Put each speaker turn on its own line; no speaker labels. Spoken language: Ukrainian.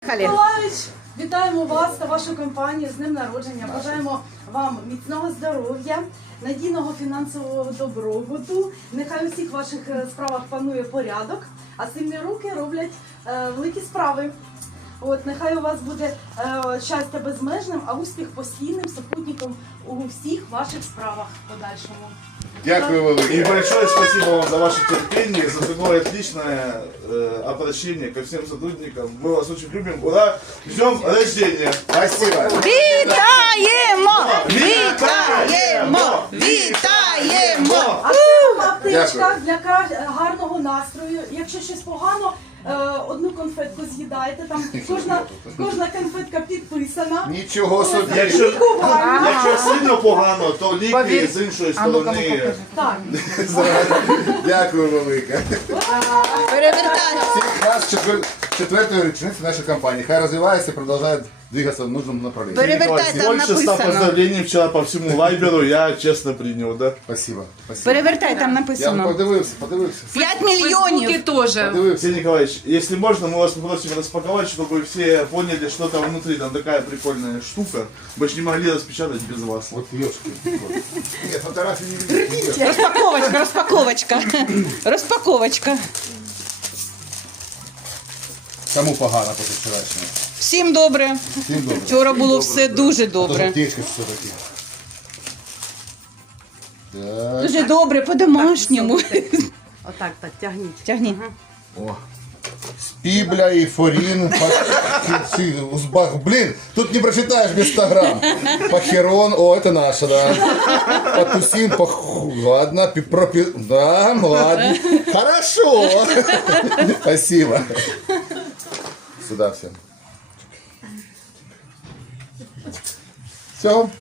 Миколаївич, вітаємо вас та вашу компанію з днем народження. Бажаємо вам міцного здоров'я, надійного фінансового добробуту. Нехай у всіх ваших справах панує порядок, а сильні руки роблять великі справи. От, нехай у вас буде щастя безмежним, а успіх постійним супутником у всіх ваших справах в подальшому.
Дякую велике.
И большое спасибо вам за ваше терпение, за такое отличное обращение ко всем сотрудникам. Мы вас очень любим. Ура! Ждем рождения!
Спасибо.
Вітаємо! Вітаємо! Вітаємо!
А це вам аптечка для гарного настрою. Якщо щось погано, одну конфетку з'їдайте. Там кожна конфетка підписана.
Нічого собі.
Якщо сильно погано, то ліки з іншої сторони.
Так.
Дякую велике.
Перевертай!
Всіх нас четвертої річниці нашої компанії. Хай розвивається і продовжує двигатися в нужному направлении.
Перевертай, там
Больше 100
написано.
поздравлений вчера по всему лайберу я честно принял, да?
Спасибо. Спасибо.
Перевертай, там
Я
написано.
подивився.
5 мільйонів!
тоже.
Подивився.
Алексей Николаевич, если можно, мы вас попросим распаковать, чтобы все поняли, что там внутри. Там такая прикольная штука. Мы же не могли распечатать без вас.
От ёшки. Ні, фотографії не видно.
Розпаковочка, розпаковочка. Розпаковочка.
Кому погано після вчорашнього?
Всім добре.
Всім добре.
Вчора було все дуже
Тож
добре.
аптечка все-таки. Так.
Дуже добре, по-домашньому.
Отак, так, тягніть.
Тягни.
О. Спибля и форин. Узбах. Блин, тут не прочитаешь без 100 грамм. Пахерон. О, это наша, да. Потусин. Ладно. Да, ладно. Хорошо. Спасибо. Сюда всем. Все.